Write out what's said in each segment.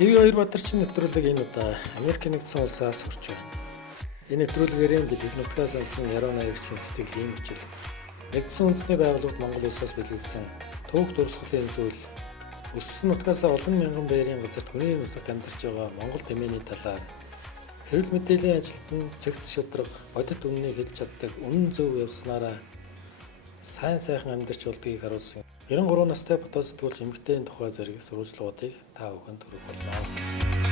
ТV2 Бадарчин нэвтрүүлэг энэ удаа Америк нэгдсэн улсаас хүрч байна. Энэ нэвтрүүлгээр бид их нутгаас ансан яруу найрагчийн сэтгэлийн хүчил нэгдсэн үндэсний байгууллагууд Монгол улсаас бэлгэлсэн төвөг дурсгалын зүйл өссөн нутгаас олон мянган байрын газарт хүний нутагт амьдарч байгаа Монгол дэмээний талаар хэвлэл мэдээллийн ажилтан цэгц шудраг бодит үннийг хэлж чаддаг үнэн зөв явснараа сайн сайхан амьдарч болдгийг харуулсан 93 настай бодоо сэтгүүлч эмэгтэйн тухай зэрэг сурвалжлагуудыг та бүхэнд хүргүүлээ.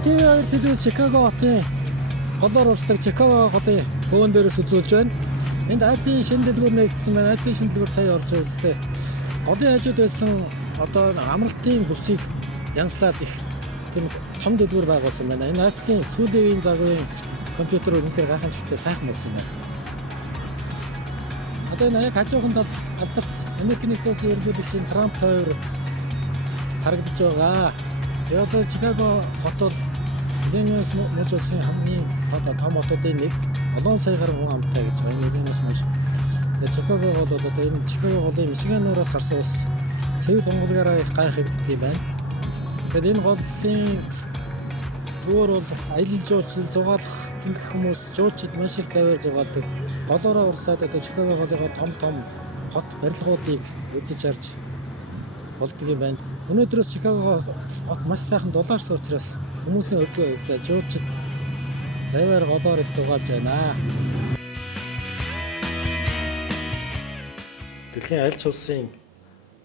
ТV2 телевиз Чикаго хотын голоор урсдаг Чикаго голын хөөн дээрээс үзүүлж байна. Энд Apple-ийн шинэ дэлгүүр нэгдсэн байна. Apple-ийн шинэ дэлгүүр сая орж байгаа үстэй. Голын хажууд байсан одоо амралтын бүсийг янзлаад их тийм том дэлгүүр байгуулсан байна. Энэ Apple-ийн сүүлийн загварын компьютер үнэхээр гайхамшигтай сайхан болсон байна. Одоо энэ яг хажуухан алдарт Америк нэгдсэн улсын ерөнхийлөгчийн Трамп тойр харагдаж байгаа. Тэгээд одоо Чикаго хот бол Иллинойс мужид улсын хамгийн том хотуудын нэг 7 сая гаруй хүн амтай гэж байгаа. Иллинойс мужид. Тэгээд Чикаго бол одоо энэ Чикаго голын Мичиганаас гарсан ус цэвэр тунгалгаараа их гайхагддаг юм байна. Тэгээд энэ голын зүгээр бол аялал жуулчлал зугаалах цэнгэх хүмүүс жуулчид маш их завьар зугаалдаг. Голоороо урсаад одоо Чикаго голын том хот барилгуудыг үзэж харж болдог юм байна. Өнөөдрөөс Чикаго хот маш сайхан дулаарсан учраас хүмүүсийн өглөө ихсээ жуулчид завьар голоор их зугаалж байна. Дэлхийн аль ч улсын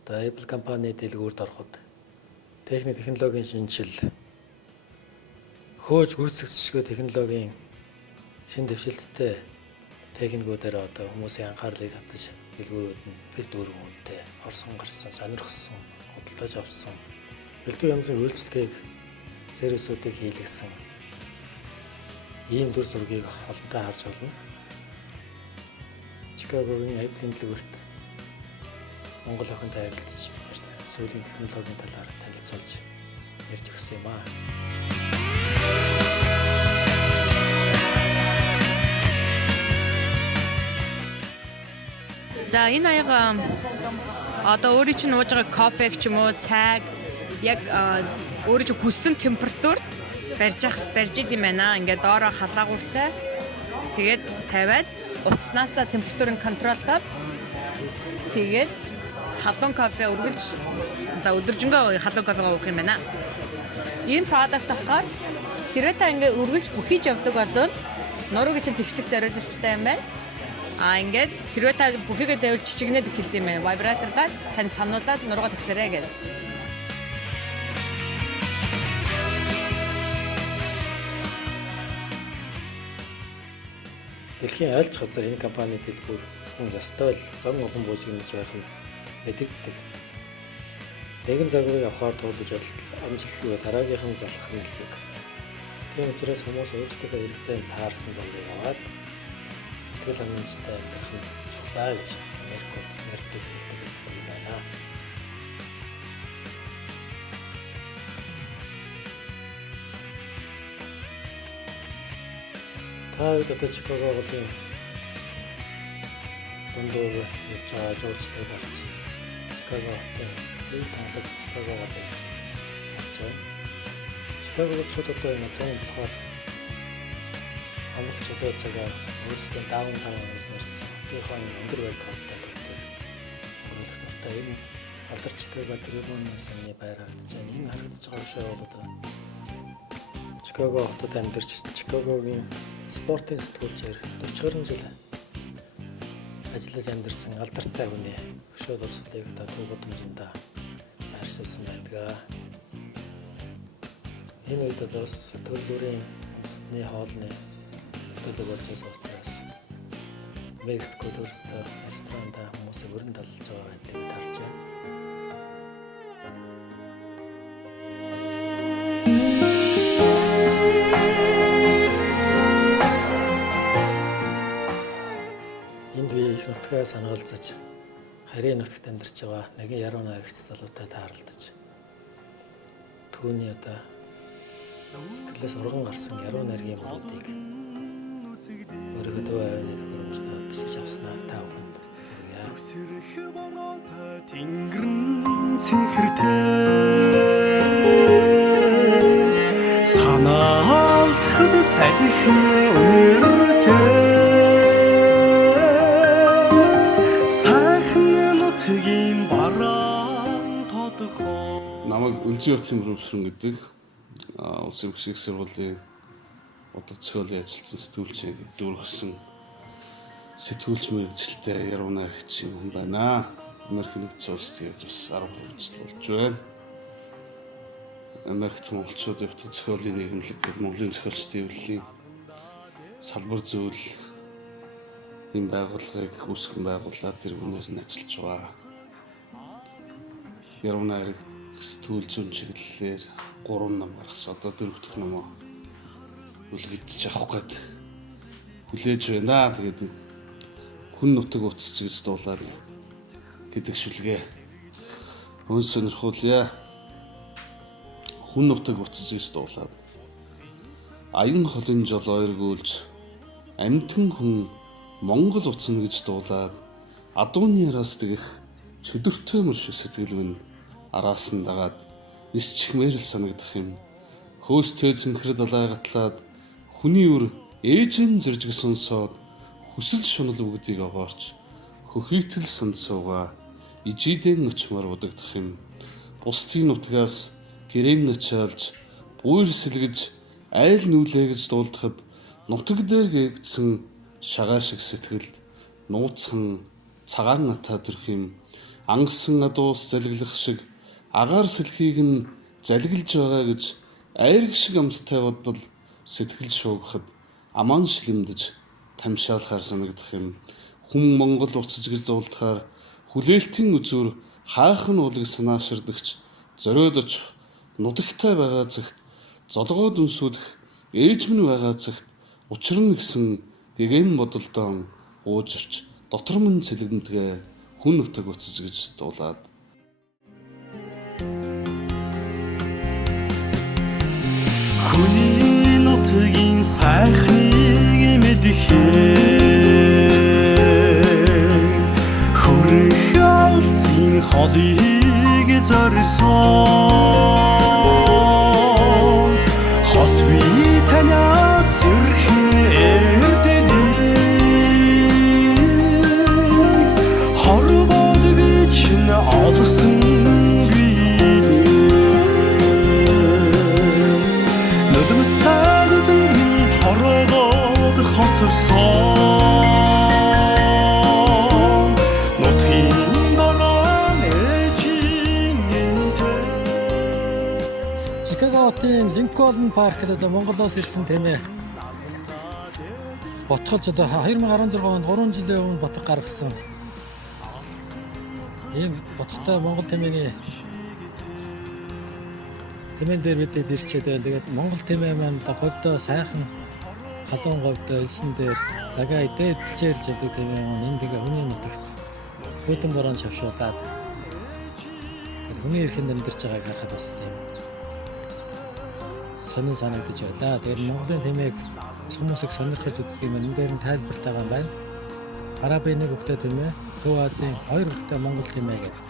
Apple компани дэлгүүрт ороход технологийн шинжил хөөж гүйцэтгэжгүй технологийн шин дэвшилттэй техникүүдээр одоо хүмүүсийн анхаарлыг татаж дэлгүүрүүд нь бид дөрвөнтэй орсон гарсан сонирхсон худалдаж авсан бэлдүү янзын үйлчлэгийг сервисүүдийг хийлгэсэн ийм дүр зургийг олонтаа харж болно. Чикагогийн Apple-ийн дэлгүүрт Монгол охинтой харилцаж биднэрт сүүлийн технологийн талаар танилцуулж ярьж өгсөн юм аа. За энэ аяга одоо өөрийн чинь ууж байгаа кофе ч юм уу цайг яг өөрийн чинь хүссэн температурт барьж идэм байна. Ингээд доороо халаагууртай тэгээд тавиад утаснасаа температурыг контролдоод тэгээд халуун кофе үргэлж одоо өдөржингөө халуун кофе уух юм байна. Энэ продакт болохоор хэрвээ та ингээд үргэлж бүхийж явдаг бол нуруугийн чинь тэгшлэг зориулалттай юм байна. Ингээд хэрвээ та бүхийгээ дэвэл чичигнээд эхэлдэг юм байна. Вибратордаа тань сануулад нуруугаа тэгслээрэй гэдэг. Дэлхийн аль ч газар энэ компани дэлгүүр хүн ёстой л зан улам бүжигнэж байх нь мэдэгддэг. Нэгэн загварыг авахаар туулж амжилтгүй дараагийнхан залах нь хэлбэг. Тийм учраас хүмүүс өөрсдийнхөө хэрэгцээнд таарсан загварыг аваад сэтгэл хангамжтай амьдрах нь чухлаа гэж Америкууд ярьдаг хэлдэг үздэг юм байна. Та одоо Чикаго голын дундуур явж байгаа жуулчдыг харж Чикаго хотын цэвэр тунгалаг Чикаго голыг харж байна. Чикагочууд одоо энэ 100 болохоор амралт чөлөө цагаар өөрсдөө даунтаун бизнессэн хотынхоо өндөр барилгаатай төвдөр хөрөлт дуртай энэ алдар Чикаго Трибуны саний байр харагдаж байна. Энэ харагдаж байгаа шоу бол одоо Чикаго хотод амьдарч Чикагогийн спортын сэтгүүлчээр 40 жил ажиллаж амьдэрсэн алдартай хүний өшөө дурсгалыг одоо төв гудамжиндаа байршуулсан байдаг. Энэ үед бас төрөлбөрийн үндэсний хоолны хөтөлбөр болж байгаа учраас Мексикод өөрсдөө ресторанда хүмүүсийг өрн талж байгаа байдлыг тарж байна. Энд би их нутгаа санаалзаж харийн нутагт амьдарч байгаа нэгэн яруу найрагч залуутай тааралдаж түүний одоо сэтгэлээс урган гарсан яруу найргийн бүрүүдийг өөрийнхөө дуу авины тохиромжтой бичиж авснаа та бүхэнд хүргье. Тэнгэрэн цэнхэртэй санаалтахад салхин өнөртэй сайхан нутгийн бараан тодхоо. Намайг Үлзий хотын Мөрөмсрөн гэдэг улсын их сургуулийн удаг зохиолын ажилтсан сэтгүүлч дүүргэсэн сэтгүүлч мэргэжилтэй яруу найрагч хүн байна. Америк нэгдсэн улс тэгээд бас 13 жил болж байна. Америкт монголчуудын удаг зохиолын нийгэмлэг гэдэг Монголын зохиолчдын хэвлэлийн салбар зүйл энэ байгууллагыг үүсгэн байгуулаад тэр үнээр нь ажиллаж байгаа. Яруу найраг сэтгүүл зүйн чиглэлээр 3 ном гаргасан. Одоо 4 дахь ном үлгэдэж авах гээд хүлээж байна. Тэгээд хүн нутаг уцч гэж дуулаад гэдэг шүлгээ өн сонирхуулъя. Хүн нутаг уцч гэж дуулаад аян холын жол ойргуулж амьтан хүн Монгол уцна гэж дуулаад адууны араас дэгэх чөдөртэй мөр шиг сэтгэл минь араас нь дагаад нис чихмээр л санагдах юм. Хөөстэй зэнхэр далайгатлаад хүний үр ээжэн зөржиг сонсоод хүсэл шунал бүгдийг огоорч хөхийтэл санд суугаа ижидэн өчмөр удагдах юм. Бусдын нутгаас гэрээн начаалж буйр сэлгэж айл нүүлээ гэж дуулдахад нутаг дээр гээгдсэн шагаа шиг сэтгэлд нууцхан цагаан натаа төрх юм. Ангасан адуус залгилах шиг агаар сэлхийг нь залгилж байгаа гэж айраг шиг амттай бодвол сэтгэл шуугахад аман шилэмдэж тамшаалахаар санагдах юм. Хүн Монгол уцаж гэж дуулдахаар хүлээлтийн үзүүр хаахан уулыг санааширдагч зориод очих нутагтай байгаа цагт золгоод үнсүүдэх ээж минь байгаа цагт учрна гэсэн гэгэм бодолдоо уужирч дотор минь цэлгэмдгээ хүн нутаг уцаж гэж дуулаад Хүний нутгийн сайхныг мэдхээ хүрэх алсын холыг зорьсон хос би танаас сэрхэн эрдэлийг хорвоод би чинь олсон Чикаго хотын Линкольн паркт одоо Монголоос ирсэн тийм ээ. Ботхолж одоо 2016 онд 3 жилийн өмнө ботго гаргасан. Ийм ботготой Монгол тэмээний тэмээн дээр бидэд ирчээд байна. Тэгээд Монгол тэмээ маань говьдоо сайхан халуун говьдоо элсэн дээр цагаа идэлчээр явдаг тэмээ маань энэ тэгээ хүний нутагт хөтөн борон шавшуулаад тэр хүний эрхэнд амьдарч байгааг харахад бас тийм сонин санагдаж байлаа. Тэгээд Монголын тэмээг хүмүүсийг сонирхож үздэг юм. Энэ дээр нь тайлбартайгаа юм байна. Арабын нэг хөлтэй тэмээ, Төв Азийн 2 хөлтэй Монгол тэмээ гэдэг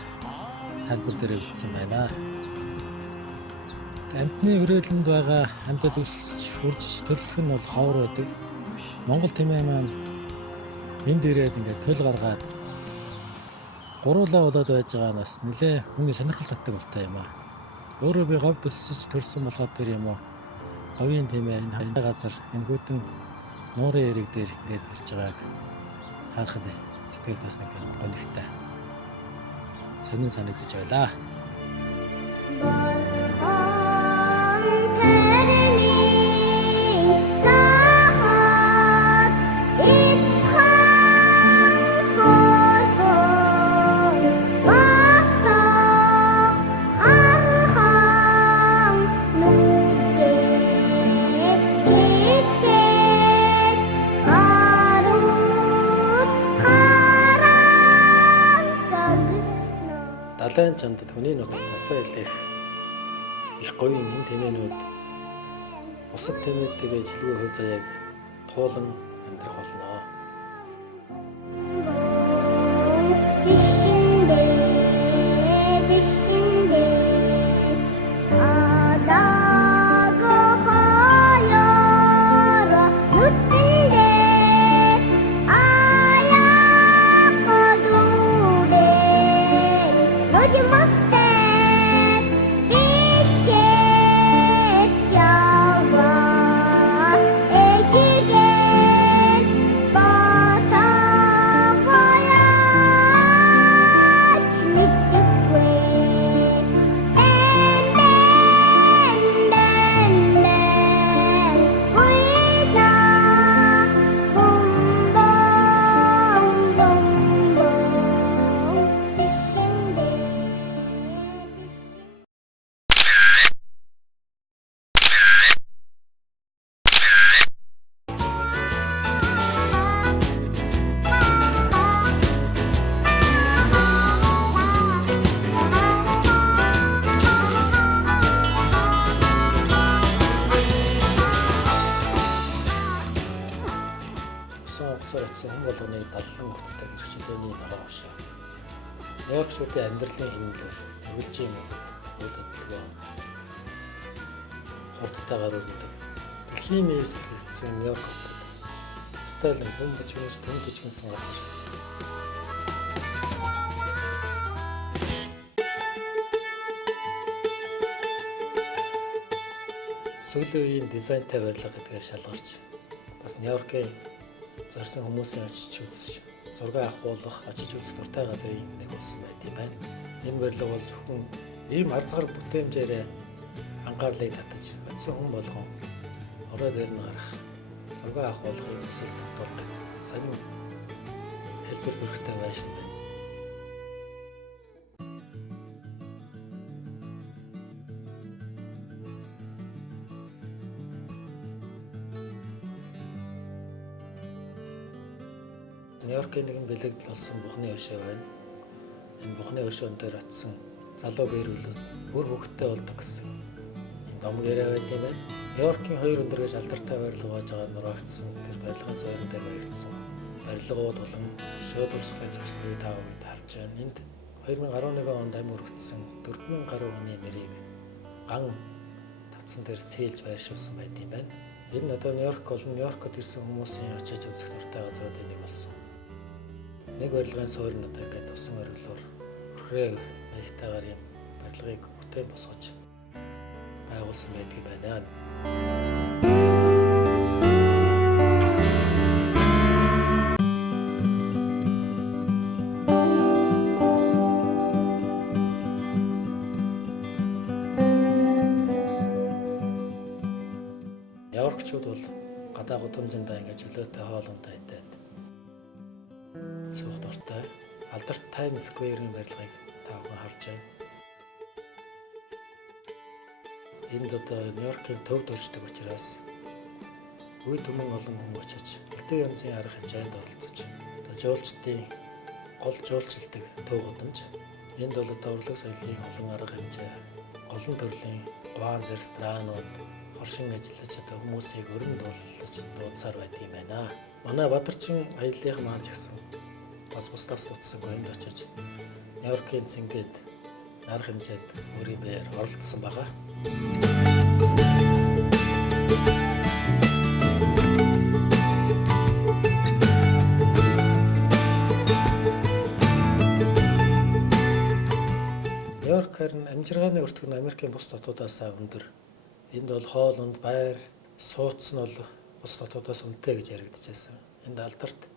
тайлбар дээр бичсэн байна. Амьтны хүрээлэнд байгаа амьтад үсч хурж төлөх нь бол ховор байдаг. Монгол тэмээ маань энд ирээд ингээд төл гаргаад гуруулаа болоод байж байгаа нь бас нэлээ хүний сонирхол татдаг болтой юм аа. Өөрөө би говьд өсөж төрсөн болохоор тэр юм уу. Говийн тэмээ энэ газар энэ хөтөн нуурын эрэг дээр ингээд ирж байгааг харахад сэтгэлд бас нэг юм гонигтай сонин санагдаж байлаа. Далайн чандад хүний нутагт насаа илэх их гоё энэ тэмээнүүд бусад тэмээтэйгээ жилгүй хөв заяаг туулан амьдрах болно. Хүн болгоны 70 хоттой гэрчлэлийн дараа уушаа. Нью-Йоркчуудын амьдралын хэмнэлэл үргэлжийн үйл хөдлөлгөө хурдтайгаар өрнөдөг. Дэлхийн нийслэгдсэн Нью-Йорк хотод Сталин хүн бичгээс төнд бичгэнсэн газар. Сүүлийн үеийн дизайнтай барилга гэдгээр шалгарч бас Нью-Йоркийн зорьсон хүмүүсийн очиж үзэж зураг авах, очиж үзэх дуртай газрын нэг болсон байт юм байна. Энэ барилга бол зөвхөн ийм арзгаар бүтээмжээрээ анхаарлыг татаж, очисон хүн болгон орой дээр нь гарах, зураг авах болгохыг хүсэл тогтоолдог. Сонин хэлбэр төрхтэй байшин байна. Нью-Йоркийн нэгэн бэлэгдэл болсон Бухны өшөө байна. Энэ Бухны өшөөн дээр очисон залуу гэрүүлүүд бүр хөвгттэй болдог гэсэн. Энэ домог яриа байт юм байна. Нью-Йоркийн хоёр өндөргөж алдартай барилга байж байгаа нураагдсан тэр барилгын сойрон дээр баригдсан барилгууд болон шөөд урсгалын зохистрыг тав үед харж байна. Энд 2011 онд амь өргөцсөн 4000 гаруй хүний нэрийг ган тавцан дээр сэлж байршуулсан байт юм байна. Энэ нь одоо Нью-Йорк болон Нью-Йоркод ирсэн хүмүүсийн очиж үзэх дуртай газруудын нэг болсон. Нэг барилгын суурь нь одоо ингээд усан оргилоор хүрхрээ маягтайгаар юм барилгыг бүтээн босгож байгуулсан байдаг юм байна. Нью-Йоркчууд бол гадаа гудамжиндаа ингээд чөлөөтэй хоолундаа идээд суух дуртай алдарт Times Square-ийн барилгыг тавхан харж байна. Энд одоо Нью-Йоркийн төвд оршдог учраас үе түмэн олон хүн очиж элдв янзын арга хэмжээнд оролцож одоо жуулчдын гол жуулчилдаг төв гудамж. Энд бол одоо урлаг соёлын олон арга хэмжээ, голон төрлийн гуанз ресторанууд оршин ажиллаж одоо хүмүүсийг өрн дуулж дуудсаар байдаг юм байна. Манай Бадарчин аяллах маань ч гэсэн бас бусдаас дутсангүй энд очиж Нью-Йоркийн зингээд арга хэмжээнд өөрийн байр оролцсон байгаа. Нью-Йорк харин амжиргааны өртөг нь Америкийн бус дотоодаас өндөр. Энд бол хоол унд байр, сууц нь бол бус дотоодоос үнэтэй гэж яригдчихсэн. Энд алдарт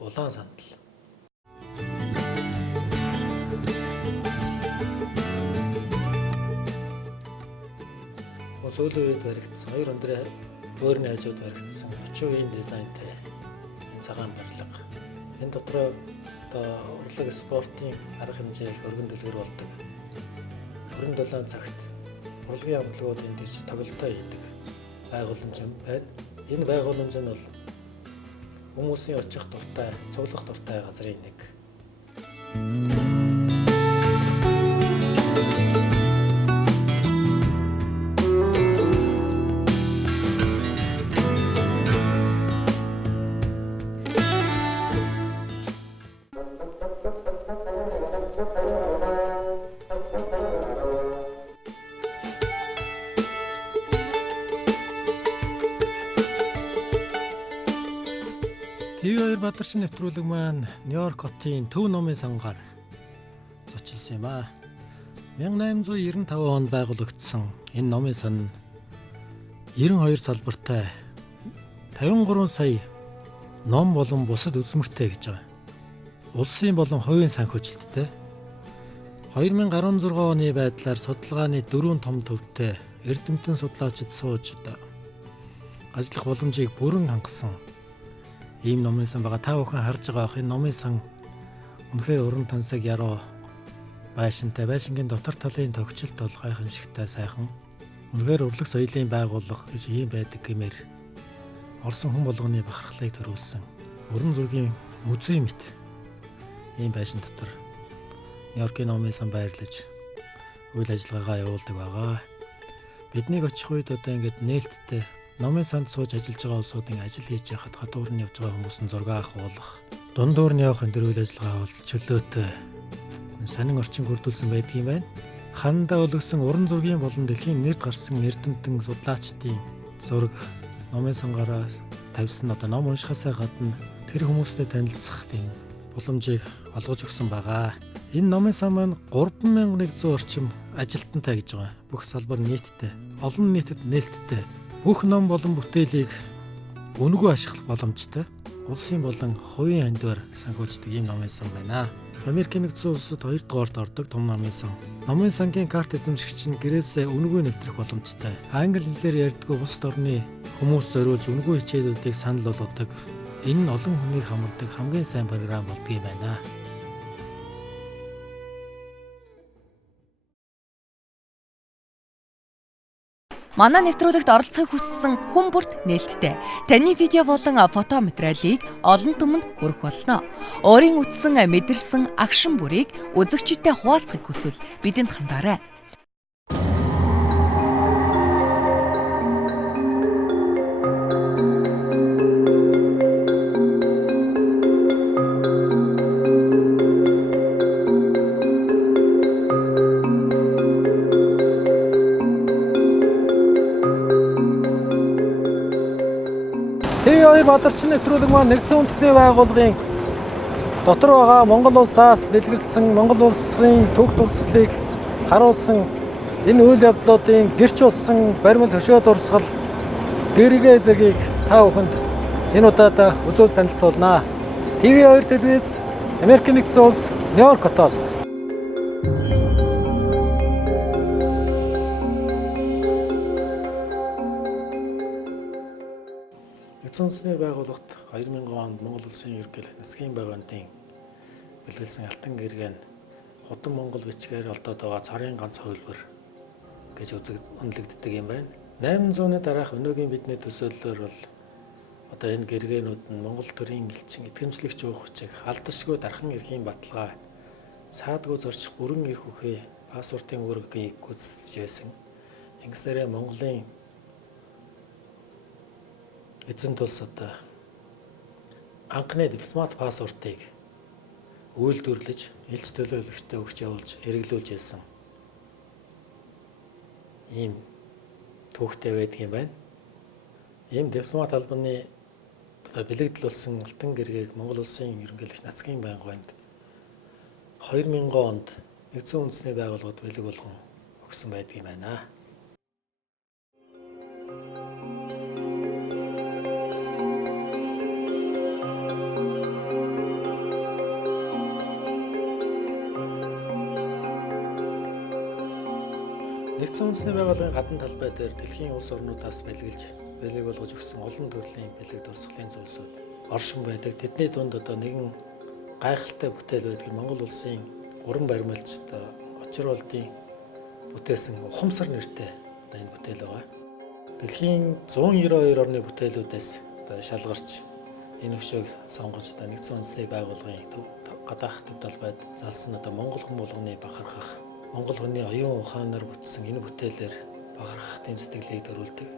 улаан сандал. Сүүлийн үед баригдсан 2 өндөр бөөрийн хажууд баригдсан 30% дизайнтай энэ цагаан барилга. Энэ дотроо одоо урлаг спортын арга хэмжээг өргөн дэлгэр болдог. 27 цагт урлагийн амтлагууд энд ирж тоглолтоо хийдэг байгууламж байна. Энэ байгууламж нь бол хүмүүсийн очих дуртай, цуглах дуртай газрын нэг. TV2 Бадарчин нэвтрүүлэг маань Нью-Йорк хотын Төв номын сангаар зочилсан юм а. 1895 онд байгуулагдсан энэ номын сан 92 салбартай 53 сая ном болон бусад үзмэртэй гэж байгаа. Улсын болон хувийн санхүүжилттэй 2016 оны байдлаар судалгааны 4 том төвтэй эрдэмтэн судлаачид сууж ажиллах боломжийг бүрэн хангасан ийм номын сан байгаа. Та бүхэн харж байгаа энэ номын сан үнэхээр уран тансаг яруу байшинтай, байшингийн дотор талын төгсөлт бол гайхамшигтай сайхан. Үнэхээр урлаг соёлын байгууллага гэж ийм байдаг гэмээр орсон хүн болгоны бахархлыг төрүүлсэн уран зургийн музей мэт ийм байшин дотор Нью-Йоркийн номын сан байрлаж үйл ажиллагаагаа явуулдаг байгаа. Биднийг очих үед одоо ингэж нээлттэй номын санд сууж ажиллаж байгаа улсуудын ажил хийж яхад хадуур нь явж байгаа хүмүүсийн зураг авах, дундуур нь явах энэ үйл ажиллагаа бол чөлөөтэй сонин орчин бүрдүүлсэн байдаг юм байна. Хандаа өлгсөн уран зургийн болон дэлхийн нэрд гарсан эрдэмтэн судлаачдын зураг номын сангаараа тавьсан одоо ном уншихаасаа гадна тэр хүмүүстэй танилцах тийм боломжийг олгож өгсөн байгаа. Энэ номын сан маань 3100 орчим ажилтнтай гэж байгаа. Бүх салбар нийтдээ, олон нийтэд нээлттэй бүх ном болон бүтээлийг үнэгүй ашиглах боломжтой улсын болон хувийн хандвар санхүүждэг ийм номын сан байна. Америкийн нэгдсэн улсад 2 дугаарт ордог том номын сан. Номын сангийн карт эзэмшигч нь гэрээсээ үнэгүй нэвтрэх боломжтой. Англи хэлээр ярьдаг бусад орны хүмүүс зориулж үнэгүй хичээлүүдийг санал болгодог. Энэ нь олон хүнийг хамардаг хамгийн сайн програм болдгийм байна. Манай нэвтрүүлэгт оролцохыг хүссэн хүн бүрт нээлттэй. Таны видео болон фото материалыг олон түмэнд хүргэх болно. Өөрийн үзсэн, мэдэрсэн акшн бүрийг үзэгчидтэй хуваалцахыг хүсвэл бидэнд хандаарай. TV2 Бадарчин нэвтрүүлэг маань нэгдсэн үндэсний байгууллагын дотор байгаа Монгол улсаас бэлгэлсэн Монгол улсын төг дурсгалыг харуулсан энэ үйл явдлуудын гэрч болсон баримл хөшөө дурсгал гэргээ зэргийг та бүхэнд энэ удаад үзүүл танилцуулнаа. TV2 телевиз Америкийн нэгдсэн улс Нью-Йорк хотоос. Нэгдсэн үндэсний байгууллагт 2000 онд Монгол улсын ерөнхийлөгч Нацгийн байгаантын бэлгэлсэн алтан гэргээ нь Худан Монгол бичгээр олдоод байгаа царын ганц хувилбар гэж үнэлэгддэг юм байна. 800-ны дараах өнөөгийн бидний төсөөллөөр бол одоо энэ гэргээнүүд нь Монгол төрийн элчин итгэмжлэгч уух хүчийг алдашгүй дархан эрхийн баталгаа саадгүй зорчих бүрэн эрх үхээ паспортын үүргийг гүйцэтгэж байсан. Ингэсээрээ Монголын эзэн тулс одоо анхны дипломат паспортыг үйлдвэрлэж элч төлөөлөгчтэй өгч явуулж хэрэглүүлж байсан ийм түүхтэй байдаг юм байна. Ийм дипломат албаны бэлэгдэл болсон алтан гэргийг Монгол улсын ерөнхийлөгч Нацгийн байнганд 2000 онд нэгдсэн үндэсний байгууллагад бэлэг болгон өгсөн байдаг юм байна. Нэгдсэн үндэсний байгууллагын гадна талбай дээр дэлхийн улс орнуудаас бэлгэлж болгож өгсөн олон төрлийн бэлэг дурсгалын зүйлсүүд оршин байдаг. Тэдний дунд одоо нэгэн гайхалтай бүтээл байдаг. Монгол улсын уран баримлалч Очролдын бүтээсэн ухамсар нэртэй одоо энэ бүтээл байгаа. Дэлхийн 192 орны бүтээлүүдээс одоо шалгарч энэ өшөөг сонгож одоо нэгдсэн үндэсний байгууллагын гадаах төв талбайд залсан одоо монгол хүн болгоны бахархах, монгол хүний оюун ухаанаар бүтсэн энэ бүтээлээр бахархах тэм сэтгэлийг төрүүлдэг.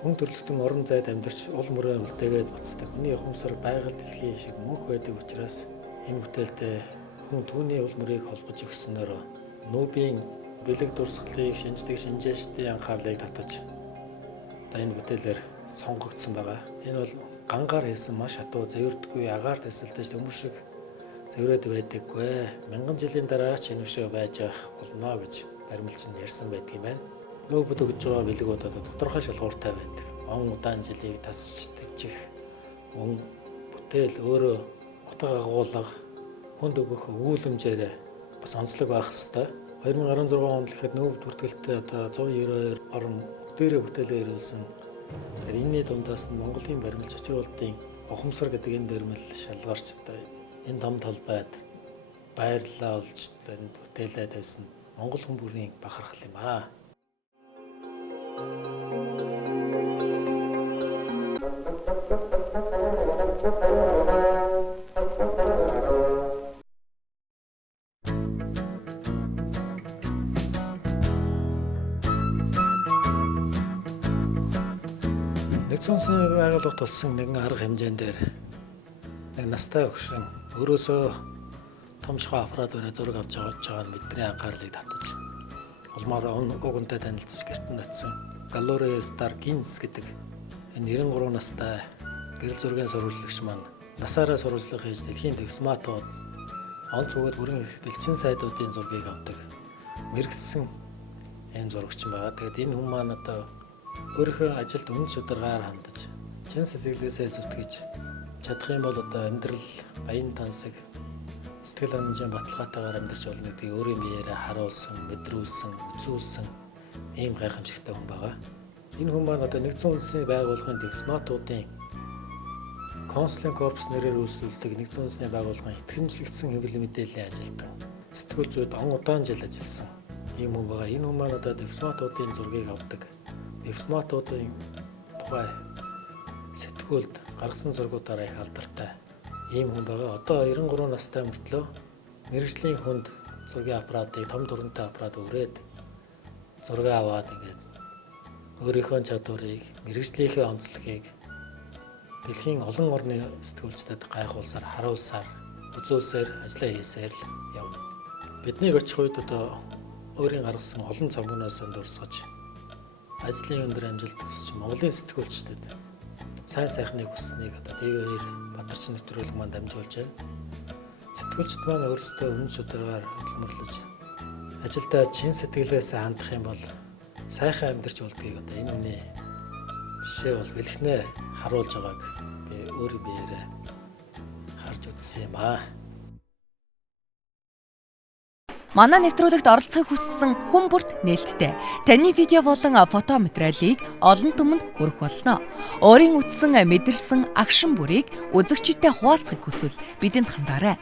Хүн төрлөختөн орон зайд амьдарч уул мөрөө үлдээгээд буцдаг. Хүний ухамсар байгаль дэлхий шиг мөнх байдаг учраас энэ бүтээлдээ хүн түүний уул мөрийг холбож өгснөөр нүүбийн бэлэг дурсгалыг шинждэг шинжээчдийн анхаарлыг татаж одоо энэ бүтээлээр сонгогдсон байгаа. Энэ бол гангаар хийсэн маш хатуу зэвэрдэггүй агаар тесэлдэж төмөр шиг зэврээд байдаггүй. Мянган жилийн дараа ч энэ өшөө байж болно гэж баримлч нь ярьсан байдаг юм байна. Нүүб өгж байгаа бэлгүүд одоо тодорхой шалгууртай байдаг. Он удаан жилийг тасч тэгчих мөн бүтээл өөрөө утга агуулга хүнд өгөх өгүүлэмжээр бас онцлог байх ёстой. 2016 онд гэхэд нүүб бүртгэлтэй одоо 192 орн дээрээ бүтээлээ ирүүлсэн. Тэгэхээр энэний дундаас нь Монголын баримлч Очролдын ухамсар гэдэг энэ баримл шалгарч одоо энэ том талбайд баярлалаа олж энэ бүтээлээ тавьсан Монгол хүн бүрийн бахархал юм аа. Нэгдсэн үндэсний байгууллага тулсан нэгэн арга хэмжээндээр нэг настай өгшин өөрөөсөө томшгоо аппарат өрөө зураг авч байгаа нь бидний анхаарлыг татаж улмаар угантай танилцж гэртэн очсон Галлори Старгинс гэдэг энэ 93 настай гэрэл зургийн сурвалжлагч маань насаараа сурвалжлага хийж дэлхийн дипломатууд он цугаад бүрэн эрх дэлчин сайдуудын зургийг авдаг мэрэгсэн энэ зурагч байгаа. Тэгээд энэ хүн маань одоо өөрийнхөө ажилд өмнө шударгаар хандаж чин сэтгэлээсээ зүтгэж чадах юм бол одоо амьдрал баян тансаг сэтгэл ханамжийн баталгаатайгаар амьдарч болно гэдгийг өөрийн биеэрээ харуулсан, мэдрүүлсэн, үзүүлсэн ийм гайхамшигтай хүн байгаа. Энэ хүн маань одоо нэгдсэн үндэсний байгууллагын дипломатуудын консулын корпус нэрээр үйлчлүүлдэг нэгдсэн үндэсний байгууллагын итгэмжлэгдсэн хэвлэл мэдээллийн ажилд сэтгүүл зүйд он удаан жил ажилласан ийм хүн байгаа. Энэ хүн маань одоо дипломатуудын зургийг авдаг. Дипломатуудын тухай сэтгүүлд гаргасан зургуудаараа их алдартай ийм хүн байгаа. Одоо 93 настай мөртлөө мэргэжлийн хүнд зургийн аппаратыг том дүрэнтэй аппарат өрөөд зураг аваад ингээд өөрийнхөө чадварыг, мэргэжлийнхээ онцлогийг дэлхийн олон орны сэтгүүлчдэд гайхуулсаар, харуулсаар, үзүүлсээр ажиллаа хийсээр л явна. Бидний очих үед одоо өөрийн гаргасан олон цамгнаас дурсгаж ажлын өндөр амжилт хүсч Монголын сэтгүүлчдэд сайн сайхныг хүсснийг одоо TV2 Бадарчин нэвтрүүлэг маань дамжуулж байна. Сэтгүүлчд маань өөрсдөө өмнө шударгаар хөдөлмөрлөж ажилдаа чин сэтгэлээс хандах юм бол сайхан амьдарч болдгийг одоо энэ үний жишээ бол бэлгнээ харуулж байгааг би өөрийн биеэрээ харж үзсэн юм аа. Манай нэвтрүүлэгт оролцохыг хүссэн хүн бүрт нээлттэй. Таны видео болон фото материалыг олон түмэнд хүргэх болно. Өөрийн үтсэн, мэдэрсэн агшин бүрийг үзэгчидтэй хуваалцахыг хүсвэл бидэнд хандаарай.